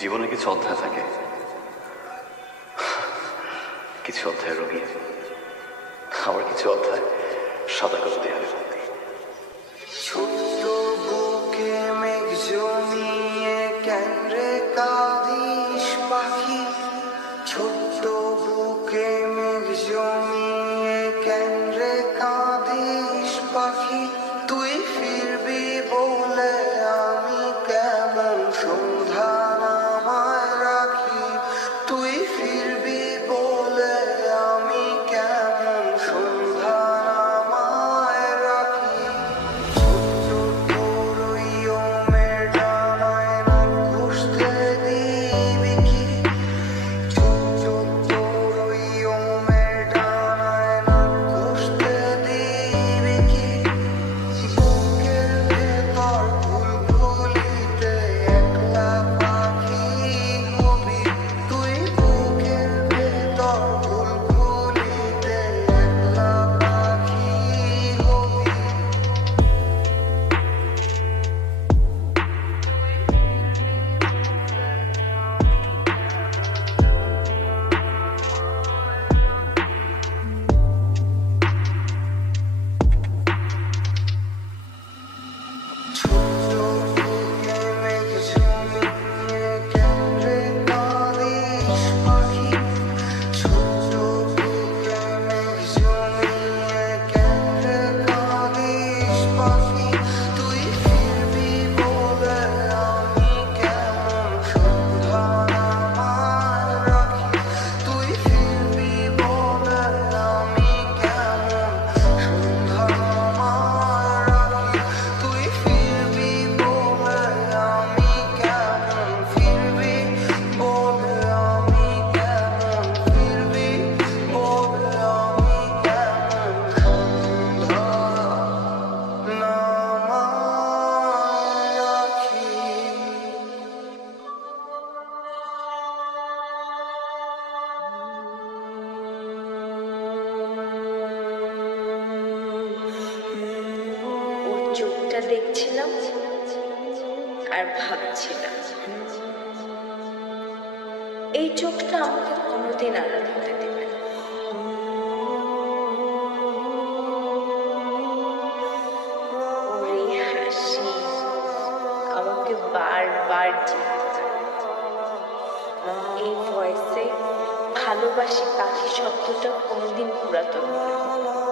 জীবনে কিছু অধ্যায় থাকে, কিছু অধ্যায় রঙিন, আবার কিছু অধ্যায় সাদা কালো দেয়ালে ভর্তি। ছোট্ট বুকে মেঘ জমিয়ে কেন্দ্রে কাঁদিস পাখি, ছোট্ট বুকে মেঘ জমিয়ে কেন্দ্রে কাঁদিস পাখি। তুই ফিরবি বলে আমি কেমন সন্ধ্যা নামায় রাখি, তুই ফিরবি বলে আমি কেমন সন্ধ্যা নামায় রাখি। চোখটা দেখছিলাম আর ভাবছিলাম, এই চোখটা আমাকে কোনোদিন আড়াল হতে দেবে না। ওর এই হাসি আমাকে বারবার চিনতে, এই ভয়েসে ভালোবাসি পাখি শব্দটা কোনোদিন পুরাতন হবে না।